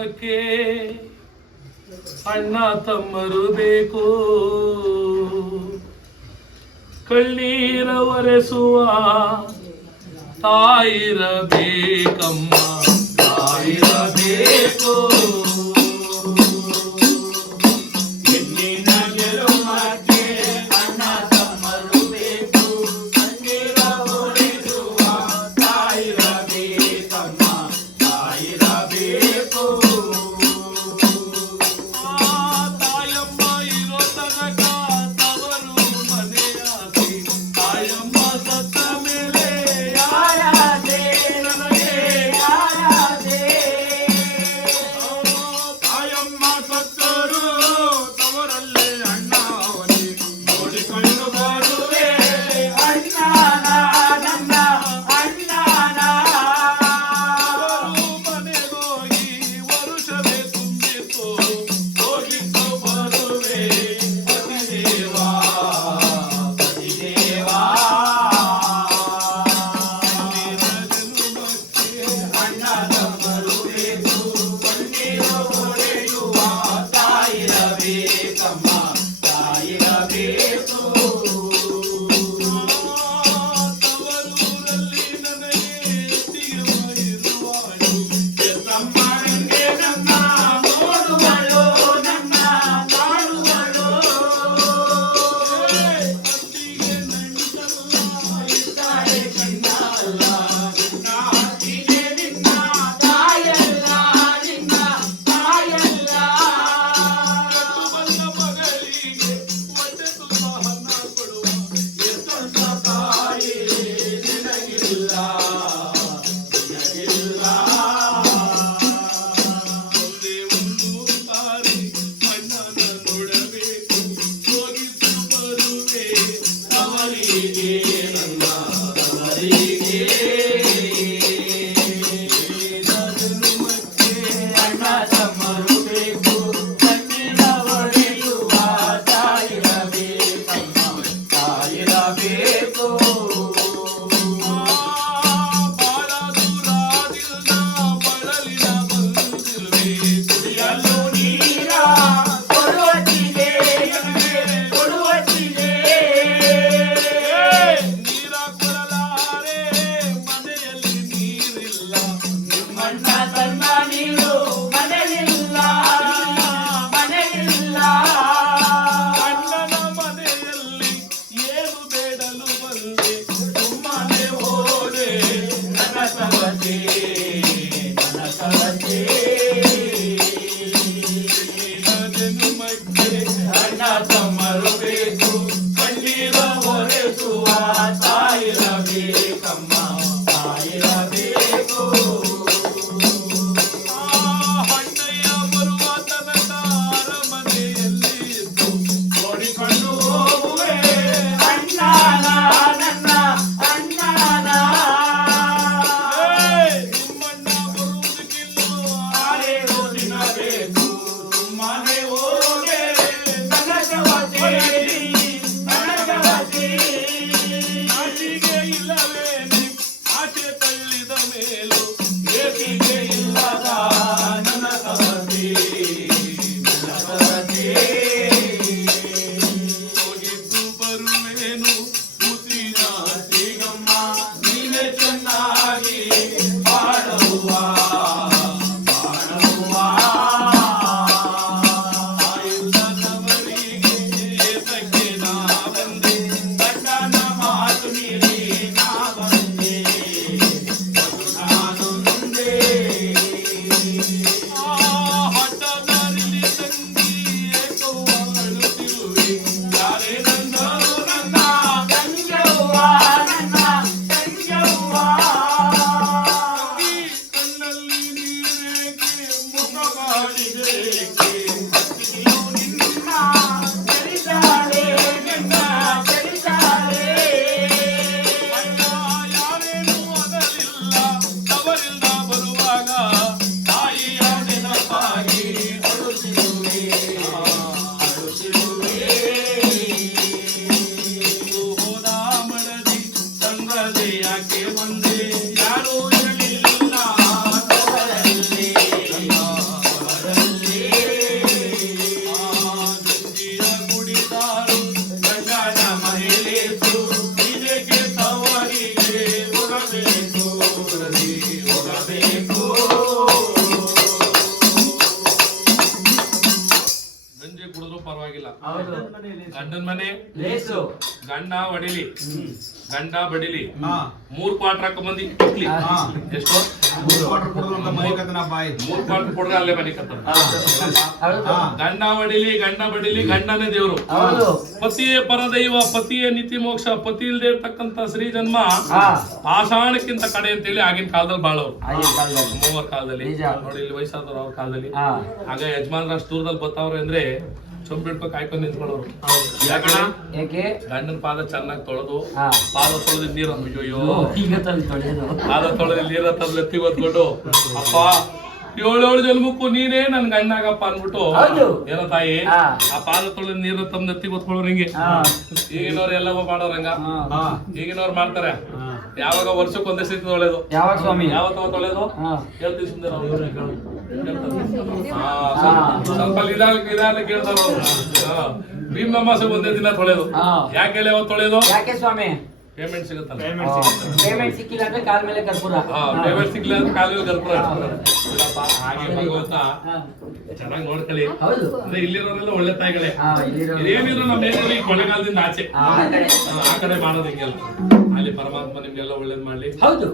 ಜನುಮಕ್ಕೆ ಅಣ್ಣ ತಮ್ಮರು ಬೇಕು, ಕಣ್ಣೀರ ಒರೆಸುವ ತಾಯಿರಬೇಕಮ್ಮ, ತಾಯಿರಬೇಕು. Yeah. ಗಂಜಿ ಕುಡಿದ್ರು ಪರವಾಗಿಲ್ಲ, ಹೌದು. ಗಂಡನ ಮನೆ ಲೇಸು. ಗಂಡ ಹೊಡಿಲಿ ಗಂಡ ಬಡಿಲಿ ಹಾ 3 ಕ್ವಾರ್ಟರ್ ಹಾಕೊಂಬಂದಿ ಇಕ್ಲಿ. ಹಾ. ಎಷ್ಟು 3 ಕ್ವಾರ್ಟರ್ ಕೊಡೋದು ಅಂತ ಮನೆಗತನ ಬಾಯಿ 3 ಕ್ವಾರ್ಟರ್ ಕೊಡ್ರೆ ಅಲ್ಲೇ ಮನೆ ಕತ್ತ. ಹೌದು. ಹಾ. ಗಂಡ ಹೊಡಿಲಿ ಗಂಡ ಬಡಿಲಿ ಗಂಡನೇ ದೇವ್ರು. ಹೌದು. ಪತಿಯೇ ಪರದೈವ ಪತಿಯೇ ನಿತಿ ಮೋಕ್ಷ ಪತಿ ಇಲ್ದೇ ಇರ್ತಕ್ಕಂತ ಶ್ರೀ ಜನ್ಮ ಹಾ. ಪಾಷಾಣಕ್ಕಿಂತ ಕಡೆ ಅಂತೇಳಿ ಆಗಿನ ಕಾಲದಲ್ಲಿ ಬಾಳೋರು. ಆಗಿನ ಕಾಲದಲ್ಲಿ. ಮೂವರ ಕಾಲದಲ್ಲಿ ನಿಜ. ನೋಡಿ, ಇಲ್ಲಿ ವಯಸ್ಸಾದವ್ರು ಅವ್ರ ಕಾಲದಲ್ಲಿ ಹಾ. ಆಗ ಯಜಮಾನ್ರ ಅಷ್ಟು ದೂರದಲ್ಲಿ ಬರ್ತಾವ್ರೆ ಅಂದ್ರೆ ಚೊಂಬ್ ಹಿಡ್ಕೊ ಕಾಯ್ಕೊಂಡು ನಿಂತ್ಕೊಳ್ಳೋರು. ಯಾಕಣ ಯಾಕೆ? ಗಂಡನ ಪಾದ ಚೆನ್ನಾಗಿ ತೊಳೆದು ಹಾ. ಪಾದ ತೊಳೆದು ನೀರು ಅಯ್ಯೋ ಈಗ ತಂದು ತೊಳೆಯೋದು. ಪಾದ ತೊಳೆದು ನೀರ ತಂದು ಎತ್ತಿ ಹೊತ್ಕೊಂಡು ಅಪ್ಪ 7 ಜನ್ಮಕ್ಕೂ ನೀನೇ ನನ್ ಗಂಡಾಗಪ್ಪ ಅನ್ಬಿಟ್ಟು ಹೌದು. ಏನೋ ತಾಯಿ ಹಾ. ಆ ಪಾದ ತೊಳೆದು ನೀರು ತಂದು ಎತ್ತಿ ಹೊತ್ಕೊಳ್ಳೋರು ಹಿಂಗೆ. ಹಾ. ಈಗಿನವ್ರು ಎಲ್ಲವೋ ಮಾಡೋರಂಗ. ಹಾ. ಹಾ ಈಗಿನವ್ರು ಮಾಡ್ತಾರೆ ಯಾವಾಗ ವರ್ಷಕ್ಕೆ ಒಂದೇ ಸತಿ ತೊಳೆದು. ಯಾವಾಗ ಸ್ವಾಮಿ? ಯಾವತ್ತವ ತೊಳೆದು ಹಾ. ಹೇಳ್ತೀವಿ ಸುಂದರ ಅವ್ರು. ಸ್ವಲ್ಪ ನಿಧಾನ ಕೇಳ್ತಾರ ಅವ್ರು. ಭೀಮ ಅಮಾಸೆ ಒಂದೇ ದಿನ ತೊಳೆದು. ಹಾ. ಯಾಕೆ ಹೇಳಿ ಅವತ್ತು ತೊಳೆದು? ಯಾಕೆ ಸ್ವಾಮಿ? ಪೇಮೆಂಟ್ ಸಿಗುತ್ತಲ್ಲ. ಪೇಮೆಂಟ್ ಸಿಕ್ಕಿಲ್ಲ ಅಂದ್ರೆ ಕಾಲ್ ಮೇಲೆ ಕರ್ಪೂರ. ಪೇಮೆಂಟ್ ಸಿಗ್ಲಿಲ್ಲ ಅಂದ್ರೆ ಕಾಲಲ್ಲಿ ಗರ್ಭ ಹಾಗೆ ಭಗವಂತ ಹಾ. ಚೆನ್ನಾಗಿ ನೋಡ್ಕೊಳ್ಳಿ. ಹೌದು. ಅಂದ್ರೆ ಇಲ್ಲಿರೋರೆಲ್ಲ ಒಳ್ಳೆ ತಾಯಿಗಳೇ. ಹಾ, ಇಲ್ಲಿರೋರು. ಏನಿದ್ರು ನಮ್ಮ ಏನಿದ್ರು ಈ ಕೊಳೆಗಾಲದಿಂದ ಆಚೆ ಆ ಕಡೆ. ಆ ಕಡೆ ಮಾಡೋದು ಹಿಂಗೆಲ್ಲ. ಅಲ್ಲಿ ಪರಮಾತ್ಮ ನಿಮ್ಗೆಲ್ಲ ಒಳ್ಳೇದ್ ಮಾಡ್ಲಿ. ಹೌದು.